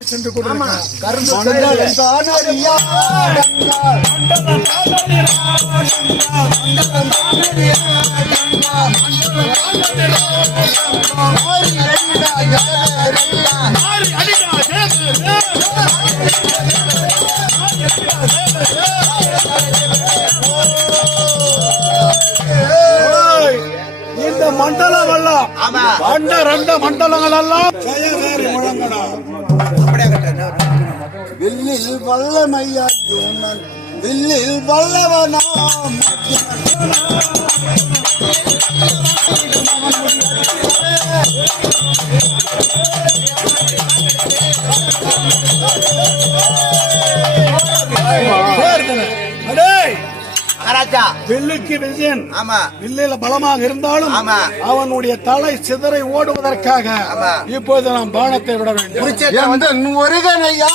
சென்று இந்த மண்டலம் எல்லாம் அண்ட ரெண்ட மண்டலங்கள் எல்லாம் முழங்கடா வில்லில் வல்லமையா ஜோனன் வில்லில் வல்லவனாம் சேர்த்தன. மகாராஜா. வில்லுக்கு விஜயன் ஆமா. வில்லில பலமாக இருந்தாலும். அவனுடைய தலை சிதறை ஓடுவதற்காக. இப்போது நாம் பானத்தை விட வேண்டும். முருகனையா?